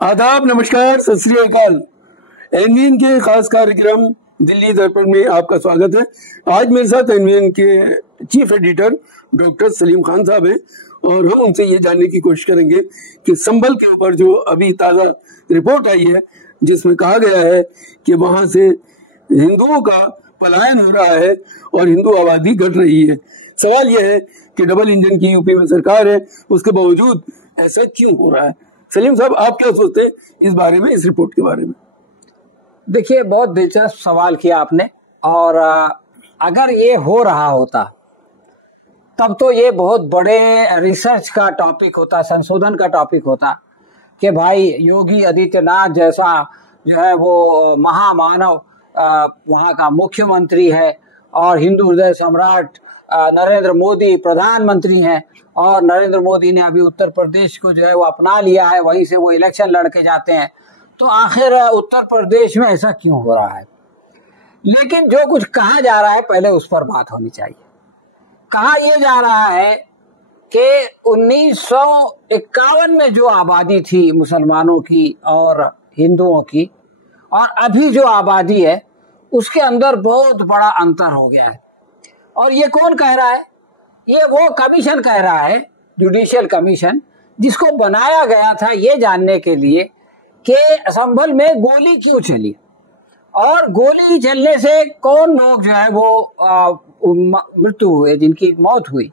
आदाब, नमस्कार, सत श्री अकाल। एनवीएन के खास कार्यक्रम दिल्ली दर्पण में आपका स्वागत है। आज मेरे साथ एनवीएन के chief editor doctor Salim Khan साहब हैं और हम उनसे ये जानने की कोशिश करेंगे कि संभल के ऊपर जो अभी ताज़ा रिपोर्ट आई है जिसमें कहा गया है कि वहां से हिंदुओं का पलायन हो रहा है और हिंदू आबादी घट रही है। सवाल यह है कि डबल इंजन की यूपी में सरकार है, उसके बावजूद ऐसा क्यों हो रहा है? सलीम साहब, आप क्या सोचते हैं इस बारे में, इस रिपोर्ट के बारे में? देखिए, बहुत दिलचस्प सवाल किया आपने। और अगर ये हो रहा होता तब तो ये बहुत बड़े रिसर्च का टॉपिक होता, संशोधन का टॉपिक होता कि भाई योगी आदित्यनाथ जैसा जो है वो महामानव वहाँ का मुख्यमंत्री है और हिंदू हृदय सम्राट नरेंद्र मोदी प्रधानमंत्री हैं और नरेंद्र मोदी ने अभी उत्तर प्रदेश को जो है वो अपना लिया है, वहीं से वो इलेक्शन लड़के जाते हैं। तो आखिर उत्तर प्रदेश में ऐसा क्यों हो रहा है? लेकिन जो कुछ कहा जा रहा है पहले उस पर बात होनी चाहिए। कहा यह जा रहा है कि 1951 में जो आबादी थी मुसलमानों की और हिंदुओं की और अभी जो आबादी है उसके अंदर बहुत बड़ा अंतर हो गया है। और ये कौन कह रहा है? ये वो कमीशन कह रहा है, जुडिशियल कमीशन, जिसको बनाया गया था ये जानने के लिए कि संभल में गोली क्यों चली और गोली चलने से कौन लोग जो है वो मृत्यु हुए, जिनकी मौत हुई,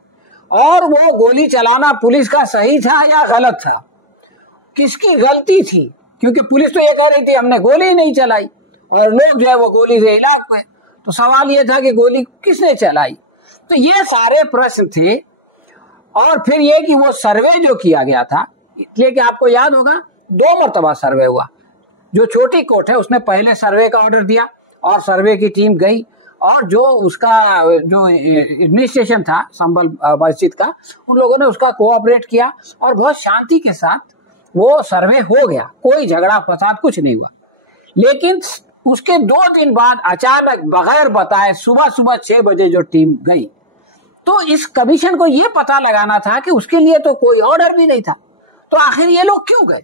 और वो गोली चलाना पुलिस का सही था या गलत था, किसकी गलती थी? क्योंकि पुलिस तो ये कह रही थी हमने गोली नहीं चलाई और लोग जो है वो गोली से हिलाक हुए। तो सवाल ये था कि गोली किसने चलाई? तो ये सारे प्रश्न थे। और फिर ये कि वो सर्वे जो किया गया था, इसलिए कि आपको याद होगा 2 मरतबा सर्वे हुआ। जो छोटी कोर्ट है उसने पहले सर्वे का ऑर्डर दिया और सर्वे की टीम गई और जो उसका जो एडमिनिस्ट्रेशन था संभल मस्जिद का, उन लोगों ने उसका कोऑपरेट किया और बहुत शांति के साथ वो सर्वे हो गया, कोई झगड़ा फसाद कुछ नहीं हुआ। लेकिन उसके 2 दिन बाद अचानक बगैर बताए सुबह 6 बजे जो टीम गई, तो इस कमीशन को ये पता लगाना था कि उसके लिए तो कोई ऑर्डर भी नहीं था, तो आखिर ये लोग क्यों गए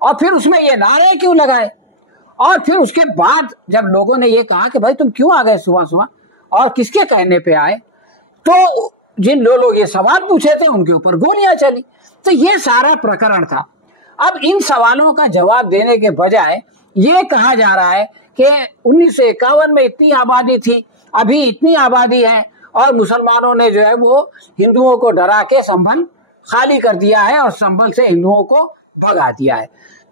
और फिर उसमें ये नारे क्यों लगाए? और फिर उसके बाद जब लोगों ने ये कहा कि भाई तुम क्यों आ गए सुबह और किसके कहने पे आए, तो जिन लोग ये सवाल पूछे थे उनके ऊपर गोलियां चली। तो ये सारा प्रकरण था। अब इन सवालों का जवाब देने के बजाय ये कहा जा रहा है कि 1951 में इतनी आबादी थी, अभी इतनी आबादी है और मुसलमानों ने जो है वो हिंदुओं को डरा के संभल खाली कर दिया है और संभल से हिंदुओं को भगा दिया है।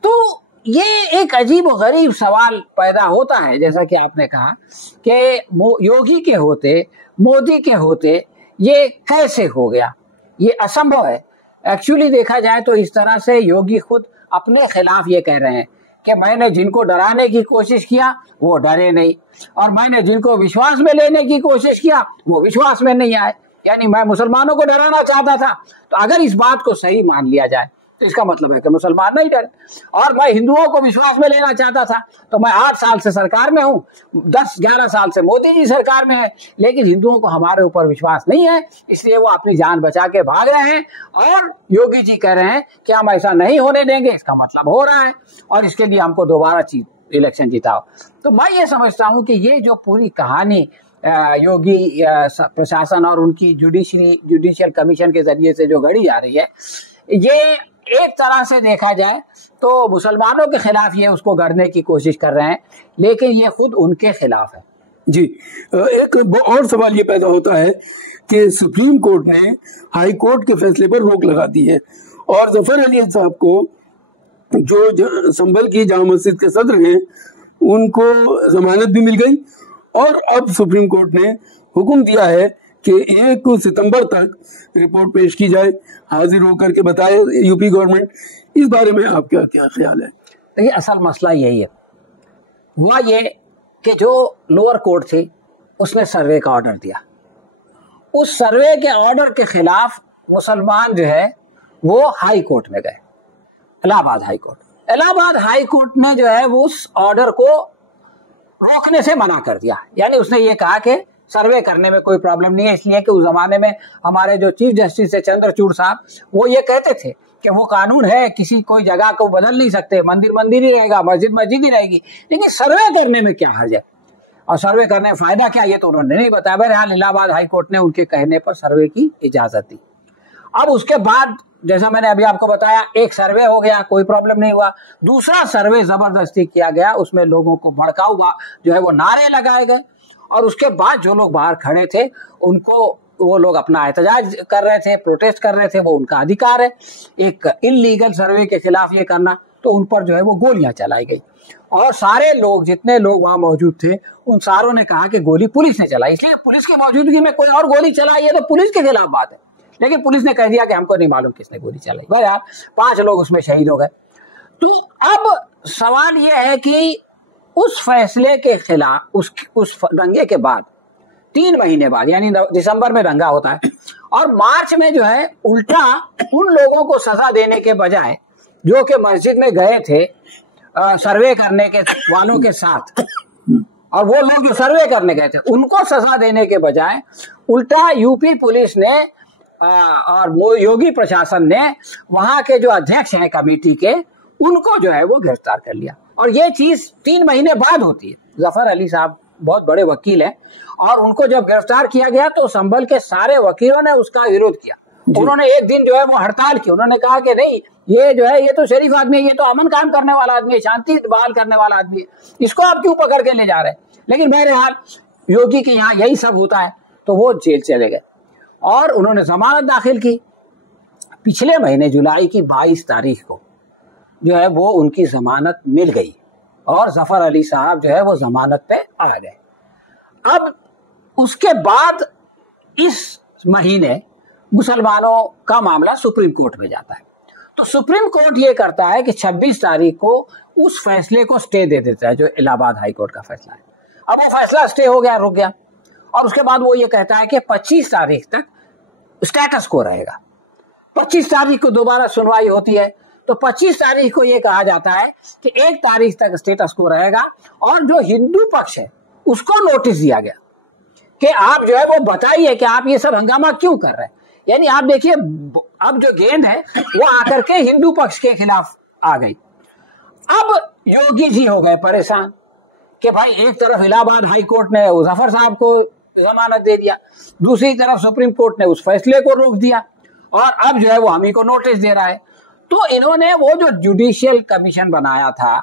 तो ये एक अजीब और गरीब सवाल पैदा होता है, जैसा कि आपने कहा कि योगी के होते, मोदी के होते ये कैसे हो गया? ये असंभव है। एक्चुअली देखा जाए तो इस तरह से योगी खुद अपने खिलाफ ये कह रहे हैं कि मैंने जिनको डराने की कोशिश किया वो डरे नहीं और मैंने जिनको विश्वास में लेने की कोशिश किया वो विश्वास में नहीं आए। यानी मैं मुसलमानों को डराना चाहता था, तो अगर इस बात को सही मान लिया जाए तो इसका मतलब है कि मुसलमान नहीं डरे। और मैं हिंदुओं को विश्वास में लेना चाहता था, तो मैं 8 साल से सरकार में हूँ, 10-11 साल से मोदी जी सरकार में है, लेकिन हिंदुओं को हमारे ऊपर विश्वास नहीं है, इसलिए वो अपनी जान बचा के भाग रहे हैं और योगी जी कह रहे हैं कि हम ऐसा नहीं होने देंगे। इसका मतलब हो रहा है और इसके लिए हमको दोबारा इलेक्शन जिताओ। तो मैं ये समझता हूँ कि ये जो पूरी कहानी योगी प्रशासन और उनकी जुडिशियल कमीशन के जरिए से जो गढ़ी जा रही है, ये एक तरह से देखा जाए तो मुसलमानों के खिलाफ ये उसको गढ़ने की कोशिश कर रहे हैं, लेकिन ये खुद उनके खिलाफ है। जी, एक और सवाल ये पैदा होता है कि सुप्रीम कोर्ट ने हाई कोर्ट के फैसले पर रोक लगा दी है और जफर अली साहब को, जो संभल की जामा मस्जिद के सदर हैं, उनको जमानत भी मिल गई और अब सुप्रीम कोर्ट ने हुक्म दिया है कि 1 सितंबर तक रिपोर्ट पेश की जाए, हाजिर होकर के बताए यूपी गवर्नमेंट। इस बारे में आपका क्या ख्याल है? देखिए, असल मसला यही है। हुआ ये कि जो लोअर कोर्ट थी उसने सर्वे का ऑर्डर दिया, उस सर्वे के ऑर्डर के खिलाफ मुसलमान जो है वो हाई कोर्ट में गए, Allahabad high court. Allahabad high court ने जो है वो उस ऑर्डर को रोकने से मना कर दिया। यानी उसने ये कहा कि सर्वे करने में कोई प्रॉब्लम नहीं है, इसलिए कि उस जमाने में हमारे जो चीफ जस्टिस है चंद्रचूड़ साहब, वो ये कहते थे कि वो कानून है, किसी कोई जगह को बदल नहीं सकते, मंदिर मंदिर ही रहेगा, मस्जिद मस्जिद ही रहेगी, लेकिन सर्वे करने में क्या हर्ज है और सर्वे करने में फायदा क्या, ये तो उन्होंने नहीं बताया। बहरहाल इलाहाबाद हाईकोर्ट ने उनके कहने पर सर्वे की इजाजत दी। अब उसके बाद जैसा मैंने अभी आपको बताया, एक सर्वे हो गया, कोई प्रॉब्लम नहीं हुआ। दूसरा सर्वे जबरदस्ती किया गया, उसमें लोगों को भड़काऊ जो है वो नारे लगाए गए, और उसके बाद जो लोग बाहर खड़े थे उनको, वो लोग अपना एहतजाज कर रहे थे, प्रोटेस्ट कर रहे थे, वो उनका अधिकार है एक इल्लीगल सर्वे के खिलाफ ये करना, तो उन पर जो है वो गोलियां चलाई गई। और सारे लोग, जितने लोग वहां मौजूद थे, उन सारों ने कहा कि गोली पुलिस ने चलाई, इसलिए पुलिस की मौजूदगी में कोई और गोली चलाई है तो पुलिस के खिलाफ बात है। लेकिन पुलिस ने कह दिया कि हमको नहीं मालूम किसने गोली चलाई। भाई यार 5 लोग उसमें शहीद हो गए। तो अब सवाल यह है कि उस फैसले के खिलाफ उस दंगे के बाद 3 महीने बाद, यानी दिसंबर में दंगा होता है, और मार्च में जो है उल्टा उन लोगों को सजा देने के बजाय जो कि मस्जिद में गए थे सर्वे करने के वालों के साथ, और वो लोग जो सर्वे करने गए थे उनको सजा देने के बजाय उल्टा यूपी पुलिस ने और योगी प्रशासन ने वहां के जो अध्यक्ष हैं कमेटी के, उनको जो है वो गिरफ्तार कर लिया। और ये चीज 3 महीने बाद होती है। जफर अली साहब बहुत बड़े वकील हैं, और उनको जब गिरफ्तार किया गया तो संभल के सारे वकीलों ने उसका विरोध किया। उन्होंने एक दिन जो है वो हड़ताल की, उन्होंने कहा कि नहीं, ये जो है ये तो शरीफ आदमी है, ये तो अमन कायम करने वाला आदमी है, शांति बहाल करने वाला आदमी है, इसको आप क्यों पकड़ के ले जा रहे हैं। लेकिन बहरहाल योगी के यहाँ यही सब होता है, तो वो जेल चले गए और उन्होंने जमानत दाखिल की। पिछले महीने जुलाई की 22 तारीख को जो है वो उनकी जमानत मिल गई और जफर अली साहब जो है वो जमानत पे आ गए। अब उसके बाद इस महीने मुसलमानों का मामला सुप्रीम कोर्ट में जाता है। तो सुप्रीम कोर्ट ये करता है कि 26 तारीख को उस फैसले को स्टे दे देता है, जो इलाहाबाद हाई कोर्ट का फैसला है। अब वो फैसला स्टे हो गया, रुक गया, और उसके बाद वो ये कहता है कि 25 तारीख तक स्टेटस को रहेगा। 25 तारीख को दोबारा सुनवाई होती है, तो 25 तारीख को ये कहा जाता है कि 1 तारीख तक स्टेटस को रहेगा, और जो हिंदू पक्ष है उसको नोटिस दिया गया कि आप जो है वो बताइए कि आप ये सब हंगामा क्यों कर रहे हैं। यानी आप देखिए, अब जो गेंद है वो आकर के हिंदू पक्ष के खिलाफ आ गई। अब योगी जी हो गए परेशान कि भाई एक तरफ इलाहाबाद हाई कोर्ट ने जफर साहब को जमानत दे दिया, दूसरी तरफ सुप्रीम कोर्ट ने उस फैसले को रोक दिया, और अब जो है वो हम ही को नोटिस दे रहा है। तो इन्होंने वो जो जुडिशियल कमीशन बनाया था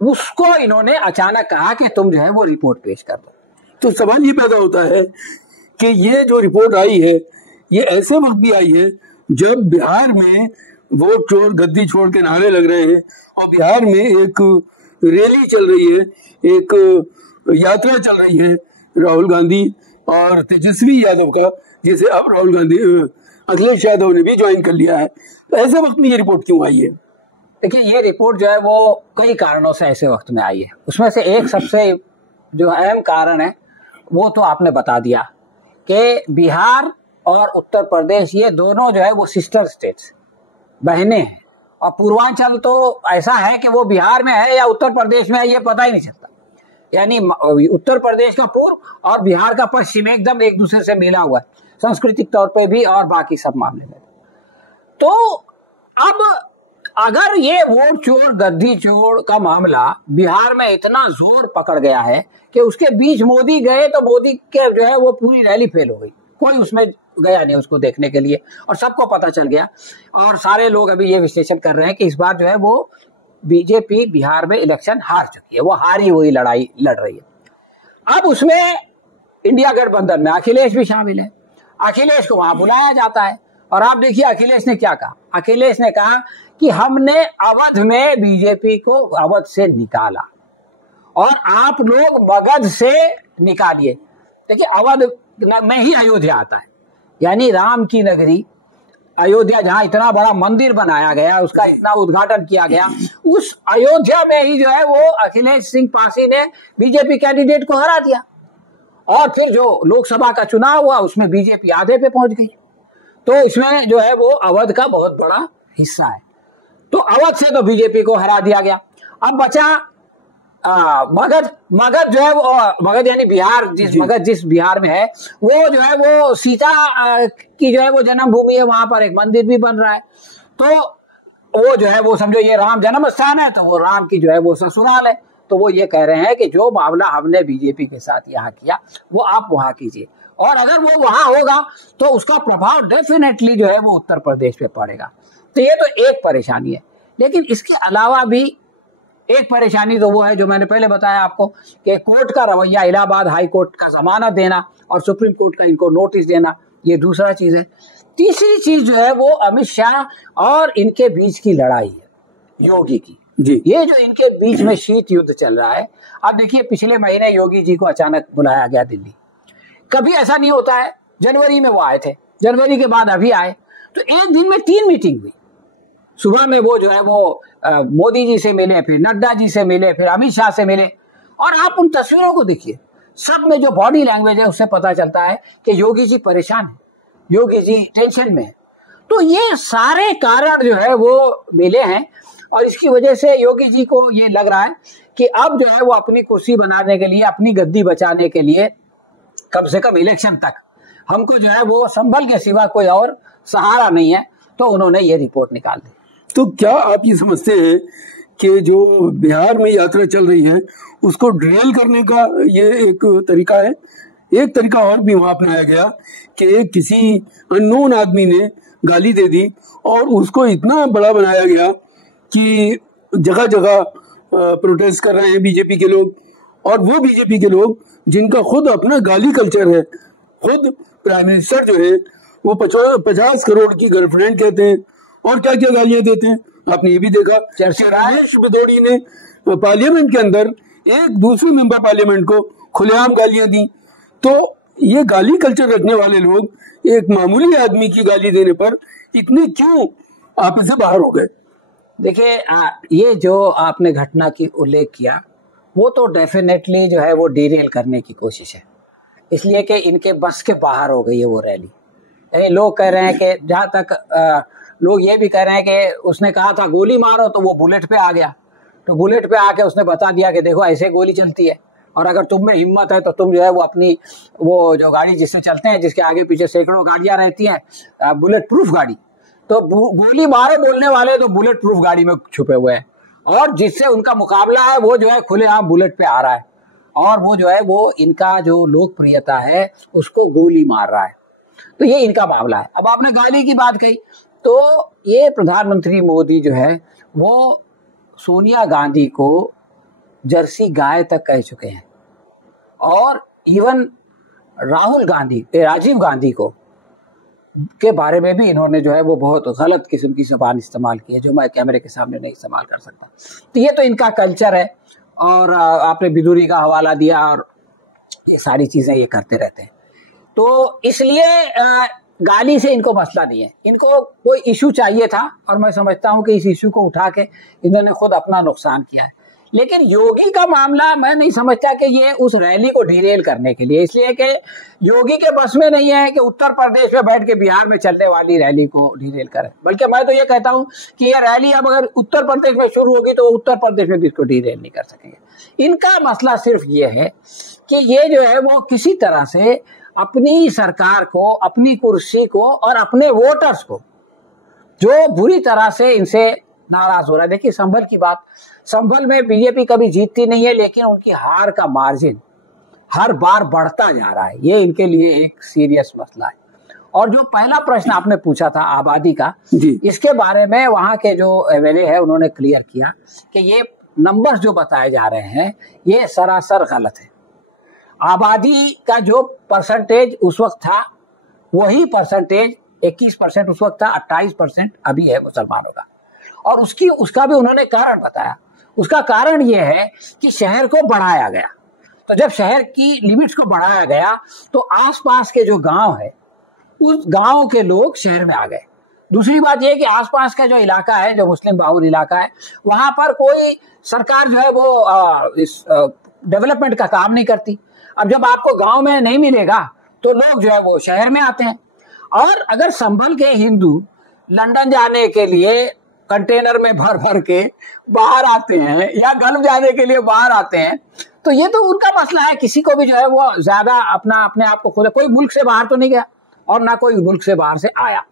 उसको इन्होंने अचानक कहा कि तुम जो है वो रिपोर्ट पेश कर दो। तो सवाल ये पैदा होता है कि ये जो रिपोर्ट आई है ये ऐसे वक्त भी आई है जब बिहार में वोट चोर गद्दी छोड़ के नारे लग रहे हैं, और बिहार में एक रैली चल रही है, एक यात्रा चल रही है राहुल गांधी और तेजस्वी यादव का, जिसे अब राहुल गांधी अखिलेश यादव ने भी ज्वाइन कर लिया है। तो ऐसे वक्त में ये रिपोर्ट क्यों आई है? देखिए, ये रिपोर्ट जो है वो कई कारणों से ऐसे वक्त में आई है। उसमें से एक सबसे जो अहम कारण है वो तो आपने बता दिया कि बिहार और उत्तर प्रदेश ये दोनों जो है वो सिस्टर स्टेट्स, बहनें हैं, और पूर्वांचल तो ऐसा है कि वो बिहार में है या उत्तर प्रदेश में है ये पता ही नहीं चलता। यानी उत्तर प्रदेश का पूर्व और बिहार का पश्चिम एकदम एक दूसरे से मिला हुआ है, सांस्कृतिक तौर पे भी और बाकी सब मामले में। तो अब अगर ये वोट चोर गद्दी चोर का मामला बिहार में इतना जोर पकड़ गया है कि उसके बीच मोदी गए तो मोदी के जो है वो पूरी रैली फेल हो गई, कोई उसमें गया नहीं उसको देखने के लिए, और सबको पता चल गया, और सारे लोग अभी ये विश्लेषण कर रहे हैं कि इस बार जो है वो बीजेपी बिहार में इलेक्शन हार चुकी है, वो हारी हुई लड़ाई लड़ रही है। अब उसमें इंडिया गठबंधन में अखिलेश भी शामिल है, अखिलेश को वहां बुलाया जाता है, और आप देखिए अखिलेश ने क्या कहा। अखिलेश ने कहा कि हमने अवध में बीजेपी को अवध से निकाला और आप लोग मगध से निकालिए। देखिए, अवध में ही अयोध्या आता है, यानी राम की नगरी अयोध्या, जहां इतना बड़ा मंदिर बनाया गया, उसका इतना उद्घाटन किया गया, उस अयोध्या में ही जो है वो अखिलेश सिंह पासी ने बीजेपी कैंडिडेट को हरा दिया, और फिर जो लोकसभा का चुनाव हुआ उसमें बीजेपी आधे पे पहुंच गई। तो इसमें जो है वो अवध का बहुत बड़ा हिस्सा है। तो अवध से तो बीजेपी को हरा दिया गया। अब बचा मगध जो है वो, मगध यानी बिहार, मगध जिस बिहार में है, वो जो है वो सीता की जो है वो जन्मभूमि है, वहां पर एक मंदिर भी बन रहा है। तो वो जो है वो समझो ये राम जन्म स्थान है, तो वो राम की जो है वो ससुराल है। तो वो ये कह रहे हैं कि जो मामला हमने बीजेपी के साथ यहाँ किया वो आप वहां कीजिए, और अगर वो वहां होगा तो उसका प्रभाव डेफिनेटली जो है वो उत्तर प्रदेश पे पड़ेगा। तो ये तो एक परेशानी है। लेकिन इसके अलावा भी एक परेशानी तो वो है जो मैंने पहले बताया आपको कि कोर्ट का रवैया, इलाहाबाद हाई कोर्ट का जमानत देना और सुप्रीम कोर्ट का इनको नोटिस देना, ये दूसरा चीज है। तीसरी चीज जो है वो अमित शाह और इनके बीच की लड़ाई है, योगी की जी। ये जो इनके बीच में शीत युद्ध चल रहा है। अब देखिए, पिछले महीने योगी जी को अचानक बुलाया गया दिल्ली। कभी ऐसा नहीं होता है, जनवरी में वो आए थे, जनवरी के बाद अभी आए, तो एक दिन में 3 मीटिंग हुई। सुबह में वो जो है वो मोदी जी से मिले, फिर नड्डा जी से मिले, फिर अमित शाह से मिले। और आप उन तस्वीरों को देखिए, सब में जो बॉडी लैंग्वेज है उससे पता चलता है कि योगी जी परेशान है, योगी जी टेंशन में है। तो ये सारे कारण जो है वो मिले हैं, और इसकी वजह से योगी जी को ये लग रहा है कि अब जो है वो अपनी कुर्सी बनाने के लिए, अपनी गद्दी बचाने के लिए, कम से कम इलेक्शन तक हमको जो है वो संभल के सिवा कोई और सहारा नहीं है। तो उन्होंने ये रिपोर्ट निकाल दी। तो क्या आप ये समझते हैं कि जो बिहार में यात्रा चल रही है उसको ड्रेल करने का ये एक तरीका है? एक तरीका और भी वहां अपनाया गया कि एक किसी अननोन आदमी ने गाली दे दी और उसको इतना बड़ा बनाया गया कि जगह जगह प्रोटेस्ट कर रहे हैं बीजेपी के लोग, और वो बीजेपी के लोग जिनका खुद अपना गाली कल्चर है। खुद प्राइम मिनिस्टर जो है वो 50 करोड़ की गर्लफ्रेंड कहते हैं, और क्या क्या गालियां देते हैं। आपने ये भी देखा, रमेश बिदोड़ी ने पार्लियामेंट के अंदर एक दूसरे मेंबर पार्लियामेंट को खुलेआम गालियां दी। तो ये गाली कल्चर रखने वाले लोग एक मामूली आदमी की गाली देने पर इतने क्यों आपस से बाहर हो गए? देखिए, ये जो आपने घटना की उल्लेख किया वो तो डेफिनेटली जो है वो डीरेल करने की कोशिश है, इसलिए कि इनके बस के बाहर हो गई है वो रैली। यानी लोग कह रहे हैं कि जहां तक लोग ये भी कह रहे हैं कि उसने कहा था गोली मारो, तो वो बुलेट पे आ गया, तो बुलेट पे आके उसने बता दिया कि देखो ऐसे गोली चलती है, और अगर तुम में हिम्मत है तो तुम जो है वो अपनी वो जो गाड़ी जिससे चलते हैं, जिसके आगे पीछे सैकड़ों गाड़ियां रहती हैं, बुलेट प्रूफ गाड़ी, तो गोली मारे बोलने वाले तो बुलेट प्रूफ गाड़ी में छुपे हुए हैं, और जिससे उनका मुकाबला है वो जो है खुलेआम बुलेट पे आ रहा है, और वो जो है वो इनका जो लोकप्रियता है उसको गोली मार रहा है। तो ये इनका मामला है। अब आपने गाली की बात कही, तो ये प्रधानमंत्री मोदी जो है वो सोनिया गांधी को जर्सी गाय तक कह चुके हैं, और इवन राजीव गांधी को के बारे में भी इन्होंने जो है वो बहुत गलत किस्म की ज़बान इस्तेमाल की है, जो मैं कैमरे के सामने नहीं इस्तेमाल कर सकता। तो ये तो इनका कल्चर है, और आपने बिदुरी का हवाला दिया, और ये सारी चीजें ये करते रहते हैं। तो इसलिए गाली से इनको मसला नहीं है, इनको कोई इशू चाहिए था, और मैं समझता हूं कि इस इशू को उठा के इन्होंने खुद अपना नुकसान किया है। लेकिन योगी का मामला मैं नहीं समझता कि ये उस रैली को डिरेल करने के लिए, इसलिए कि योगी के बस में नहीं है कि उत्तर प्रदेश में बैठ के बिहार में चलने वाली रैली को डिरेल करें। बल्कि मैं तो ये कहता हूं कि ये रैली अब अगर उत्तर प्रदेश में शुरू होगी तो उत्तर प्रदेश में भी इसको डिरेल नहीं कर सकेंगे। इनका मसला सिर्फ ये है कि ये जो है वो किसी तरह से अपनी सरकार को, अपनी कुर्सी को और अपने वोटर्स को जो बुरी तरह से इनसे नाराज हो रहा है। देखिए, संभल की बात, संभल में बीजेपी कभी जीतती नहीं है, लेकिन उनकी हार का मार्जिन हर बार बढ़ता जा रहा है। ये इनके लिए एक सीरियस मसला है। और जो पहला प्रश्न आपने पूछा था आबादी का, इसके बारे में वहां के जो एमएलए है उन्होंने क्लियर किया कि ये नंबर्स जो बताए जा रहे हैं ये सरासर गलत है। आबादी का जो परसेंटेज उस वक्त था वही परसेंटेज 21% उस वक्त था, 28% अभी है मुसलमानों का। और उसका भी उन्होंने कारण बताया। उसका कारण यह है कि शहर को बढ़ाया गया, तो जब शहर की लिमिट्स को बढ़ाया गया तो आसपास के जो गांव है उस गांव के लोग शहर में आ गए। दूसरी बात यह कि आसपास का जो इलाका है, जो मुस्लिम बाहुल इलाका है, वहां पर कोई सरकार जो है वो इस डेवलपमेंट का काम नहीं करती। अब जब आपको गांव में नहीं मिलेगा तो लोग जो है वो शहर में आते हैं। और अगर संभल के हिंदू लंदन जाने के लिए कंटेनर में भर भर के बाहर आते हैं या गल्फ जाने के लिए बाहर आते हैं, तो ये तो उनका मसला है। किसी को भी जो है वो ज्यादा अपने आप को खोले, कोई मुल्क से बाहर तो नहीं गया और ना कोई मुल्क से बाहर से आया।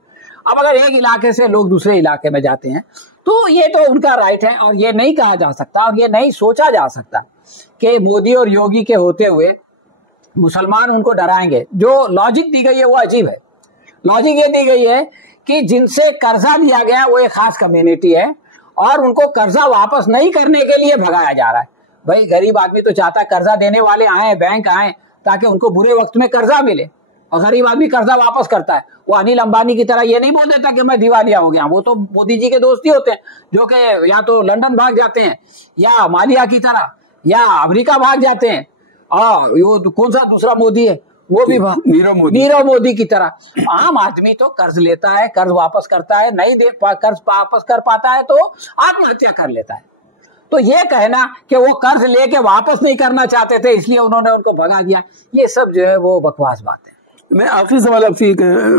अब अगर एक इलाके से लोग दूसरे इलाके में जाते हैं तो ये तो उनका राइट है, और ये नहीं कहा जा सकता और ये नहीं सोचा जा सकता कि मोदी और योगी के होते हुए मुसलमान उनको डराएंगे। जो लॉजिक दी गई है वो अजीब है। लॉजिक ये दी गई है कि जिनसे कर्जा लिया गया वो एक खास कम्युनिटी है और उनको कर्जा वापस नहीं करने के लिए भगाया जा रहा है। भाई गरीब आदमी तो चाहता है कर्जा देने वाले आए, बैंक आए, ताकि उनको बुरे वक्त में कर्जा मिले, और गरीब आदमी कर्जा वापस करता है। वो अनिल अंबानी की तरह ये नहीं बोल देता कि मैं दिवालिया हो गया। वो तो मोदी जी के दोस्त ही होते हैं जो कि या तो लंदन भाग जाते हैं या मालिया की तरह या अमेरिका भाग जाते हैं, और वो कौन सा दूसरा मोदी है वो भी नीरव मोदी की तरह। आम आदमी तो कर्ज लेता है, कर्ज वापस करता है, नहीं दे कर्ज वापस कर पाता है तो आत्महत्या कर लेता है। तो ये कहना कि वो कर्ज लेके वापस नहीं करना चाहते थे इसलिए उन्होंने उनको भगा दिया, ये सब जो है वो बकवास बात है। मैं आखिरी सवाल आपसे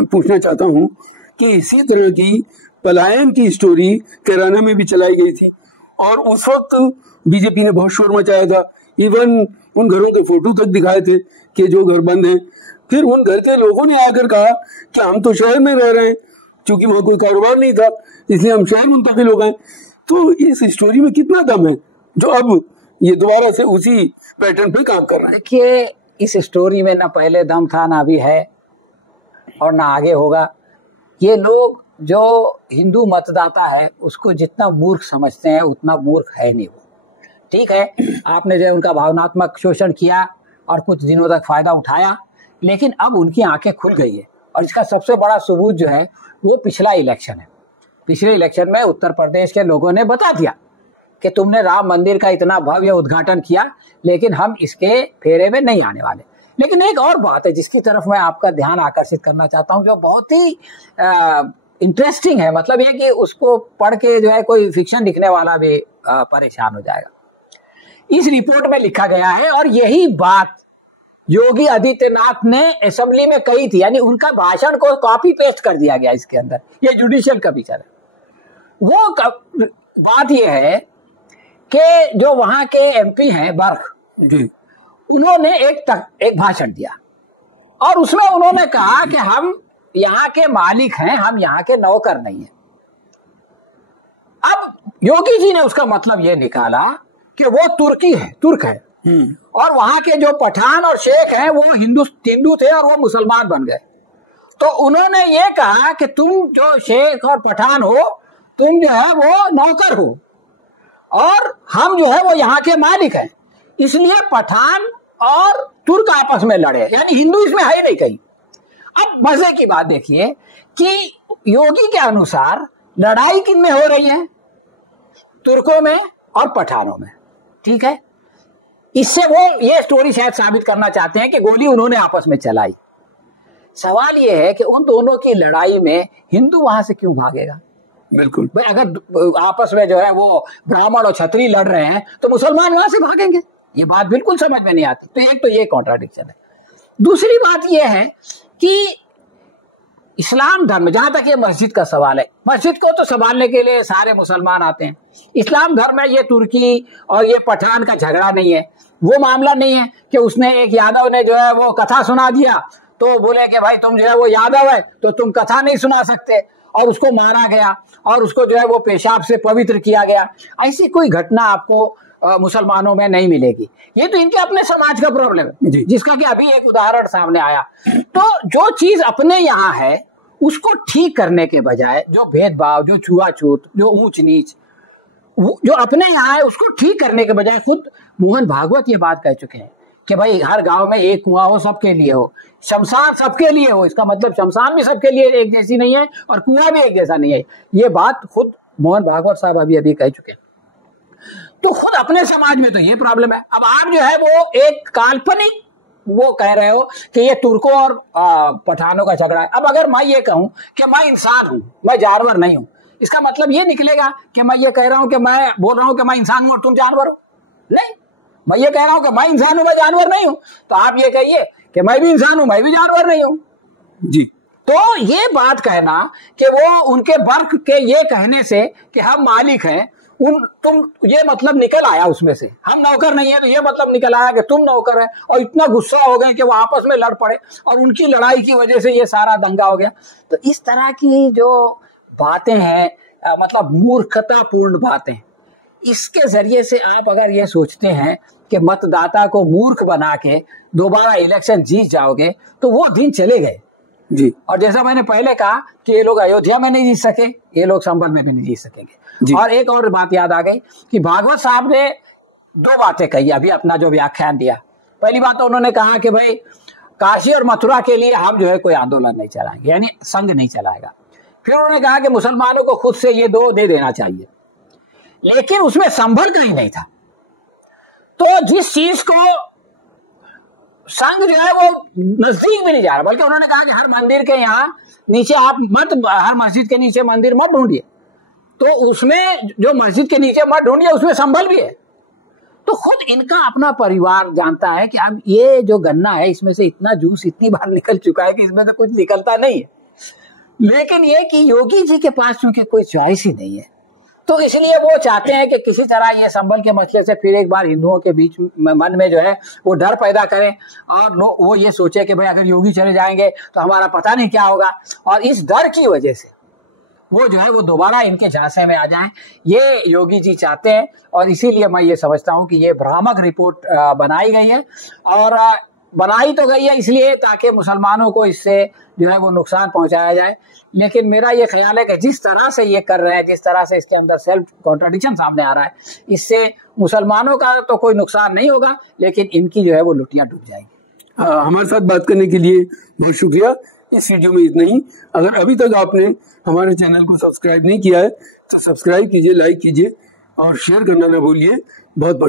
पूछना चाहता हूँ कि इसी तरह की पलायन की स्टोरी कैराना में भी चलाई गई थी और उस वक्त बीजेपी ने बहुत शोर मचाया था। इवन उन घरों के फोटो तक दिखाए थे कि जो घर बंद हैं। फिर उन घर के लोगों ने आकर कहा कि हम तो शहर में रह रहे हैं, क्योंकि वहाँ कोई कारोबार नहीं था इसलिए हम शहर मुंतकिल हो गए। तो इस स्टोरी में कितना दम है जो अब ये दोबारा से उसी पैटर्न पे काम कर रहा है? देखिए, इस स्टोरी में ना पहले दम था, ना अभी है और ना आगे होगा। ये लोग जो हिंदू मतदाता है उसको जितना मूर्ख समझते हैं उतना मूर्ख है नहीं वो। ठीक है, आपने जो है उनका भावनात्मक शोषण किया और कुछ दिनों तक फायदा उठाया, लेकिन अब उनकी आंखें खुल गई है। और इसका सबसे बड़ा सबूत जो है वो पिछला इलेक्शन है। पिछले इलेक्शन में उत्तर प्रदेश के लोगों ने बता दिया कि तुमने राम मंदिर का इतना भव्य उद्घाटन किया, लेकिन हम इसके फेरे में नहीं आने वाले। लेकिन एक और बात है जिसकी तरफ मैं आपका ध्यान आकर्षित करना चाहता हूं, जो बहुत ही इंटरेस्टिंग है। मतलब ये कि उसको पढ़ के जो है कोई फिक्शन लिखने वाला भी परेशान हो जाएगा। इस रिपोर्ट में लिखा गया है और यही बात योगी आदित्यनाथ ने असेंबली में कही थी, यानी उनका भाषण को कॉपी पेस्ट कर दिया गया इसके अंदर। ये जुडिशियल कमीशन है। वो बात यह है कि जो वहां के एमपी हैं बर्ख जी, उन्होंने एक भाषण दिया और उसमें उन्होंने कहा कि हम यहाँ के मालिक हैं, हम यहाँ के नौकर नहीं हैं। अब योगी जी ने उसका मतलब ये निकाला कि वो तुर्क है और वहां के जो पठान और शेख हैं वो हिंदू थे और वो मुसलमान बन गए। तो उन्होंने ये कहा कि तुम जो शेख और पठान हो, तुम जो है वो नौकर हो और हम जो है वो यहाँ के मालिक हैं, इसलिए पठान और तुर्क आपस में लड़े, यानी हिंदू इसमें है ही नहीं कहीं। अब मजे की बात देखिए कि योगी के अनुसार लड़ाई किन में हो रही है? तुर्कों में और पठानों में। ठीक है, इससे वो ये स्टोरी शायद साबित करना चाहते हैं कि गोली उन्होंने आपस में चलाई। सवाल ये है कि उन दोनों की लड़ाई में हिंदू वहां से क्यों भागेगा? बिल्कुल भाई, अगर आपस में जो है वो ब्राह्मण और क्षत्रिय लड़ रहे हैं तो मुसलमान वहां से भागेंगे? ये बात बिल्कुल समझ में नहीं आती। तो एक तो ये कॉन्ट्राडिक्शन है। दूसरी बात ये है कि इस्लाम धर्म, जहां तक ये मस्जिद का सवाल है, मस्जिद को तो संभालने के लिए सारे मुसलमान आते हैं। इस्लाम धर्म में ये तुर्की और ये पठान का झगड़ा नहीं है। वो मामला नहीं है कि उसने एक यादव ने जो है वो कथा सुना दिया तो बोले कि भाई तुम जो है वो यादव है तो तुम कथा नहीं सुना सकते, और उसको मारा गया और उसको जो है वो पेशाब से पवित्र किया गया। ऐसी कोई घटना आपको मुसलमानों में नहीं मिलेगी। ये तो इनके अपने समाज का प्रॉब्लम है, जिसका कि अभी एक उदाहरण सामने आया। तो जो चीज अपने यहाँ है उसको ठीक करने के बजाय जो भेदभाव, जो छुआछूत, जो ऊंच नीच जो अपने यहाँ है उसको ठीक करने के बजाय, खुद मोहन भागवत ये बात कह चुके हैं कि भाई हर गांव में एक कुआं हो, सबके लिए हो, शमशान सबके लिए हो। इसका मतलब शमशान भी सबके लिए एक जैसी नहीं है और कुआं भी एक जैसा नहीं है। ये बात खुद मोहन भागवत साहब अभी कह चुके हैं। तो खुद अपने समाज में तो ये प्रॉब्लम है। अब आप जो है वो एक काल्पनिक वो कह रहे हो कि ये तुर्कों और पठानों का झगड़ा है। अब अगर मैं ये कहूं कि मैं इंसान हूं, मैं जानवर नहीं हूं, इसका मतलब ये निकलेगा कि मैं ये कह रहा हूं कि मैं बोल रहा हूं कि मैं इंसान हूं और तुम जानवर हो? नहीं, मैं ये कह रहा हूं कि मैं इंसान हूं, मैं जानवर नहीं हूं। तो आप ये कहिए कि मैं भी इंसान हूं, मैं भी जानवर नहीं हूं जी। तो ये बात कहना कि वो उनके वर्क के ये कहने से कि हम मालिक हैं, तुम ये मतलब निकल आया उसमें से, हम नौकर नहीं है तो ये मतलब निकल आया कि तुम नौकर है, और इतना गुस्सा हो गए कि वो आपस में लड़ पड़े और उनकी लड़ाई की वजह से ये सारा दंगा हो गया। तो इस तरह की जो बातें हैं, मतलब मूर्खतापूर्ण बातें, इसके जरिए से आप अगर ये सोचते हैं कि मतदाता को मूर्ख बना के दोबारा इलेक्शन जीत जाओगे तो वो दिन चले गए जी। और जैसा मैंने पहले कहा कि ये लोग अयोध्या में नहीं जीत सके, ये लोग संभल में भी नहीं जीत सकेंगे। और एक और बात याद आ गई कि भागवत साहब ने दो बातें कही अभी अपना जो व्याख्यान दिया। पहली बात तो उन्होंने कहा कि भाई काशी और मथुरा के लिए हम जो है कोई आंदोलन नहीं चलाएंगे, यानी संघ नहीं चलाएगा। फिर उन्होंने कहा कि मुसलमानों को खुद से ये दो दे देना चाहिए, लेकिन उसमें संभल कहीं नहीं था। तो जिस चीज को संघ जो है वो नजदीक भी नहीं जा रहा, बल्कि उन्होंने कहा कि हर मंदिर के यहाँ नीचे आप मत, हर मस्जिद के नीचे मंदिर मत ढूंढिए, तो उसमें जो मस्जिद के नीचे मत ढूंढिए उसमें संभल भी है। तो खुद इनका अपना परिवार जानता है कि अब ये जो गन्ना है इसमें से इतना जूस इतनी बार निकल चुका है कि इसमें से कुछ निकलता नहीं है, लेकिन ये कि योगी जी के पास क्योंकि कोई चॉइस ही नहीं है, तो इसलिए वो चाहते हैं कि किसी तरह ये संभल के मसले से फिर एक बार हिंदुओं के बीच मन में जो है वो डर पैदा करें और वो ये सोचे कि भाई अगर योगी चले जाएंगे तो हमारा पता नहीं क्या होगा, और इस डर की वजह से वो जो है वो दोबारा इनके झांसे में आ जाएं, ये योगी जी चाहते हैं। और इसीलिए मैं ये समझता हूं कि ये भ्रामक रिपोर्ट बनाई गई है, और बनाई तो गई है इसलिए ताकि मुसलमानों को इससे जो है वो नुकसान पहुंचाया जाए। लेकिन मेरा ये ख्याल है कि जिस तरह से ये कर रहे हैं, जिस तरह से इसके अंदर सेल्फ कॉन्ट्राडिक्शन सामने आ रहा है, इससे मुसलमानों का तो कोई नुकसान नहीं होगा, लेकिन इनकी जो है वो लुटियां डूब जाएंगी। हमारे साथ बात करने के लिए बहुत शुक्रिया। इस वीडियो में इतना ही। अगर अभी तक आपने हमारे चैनल को सब्सक्राइब नहीं किया है तो सब्सक्राइब कीजिए, लाइक कीजिए और शेयर करना ना भूलिए। बहुत बहुत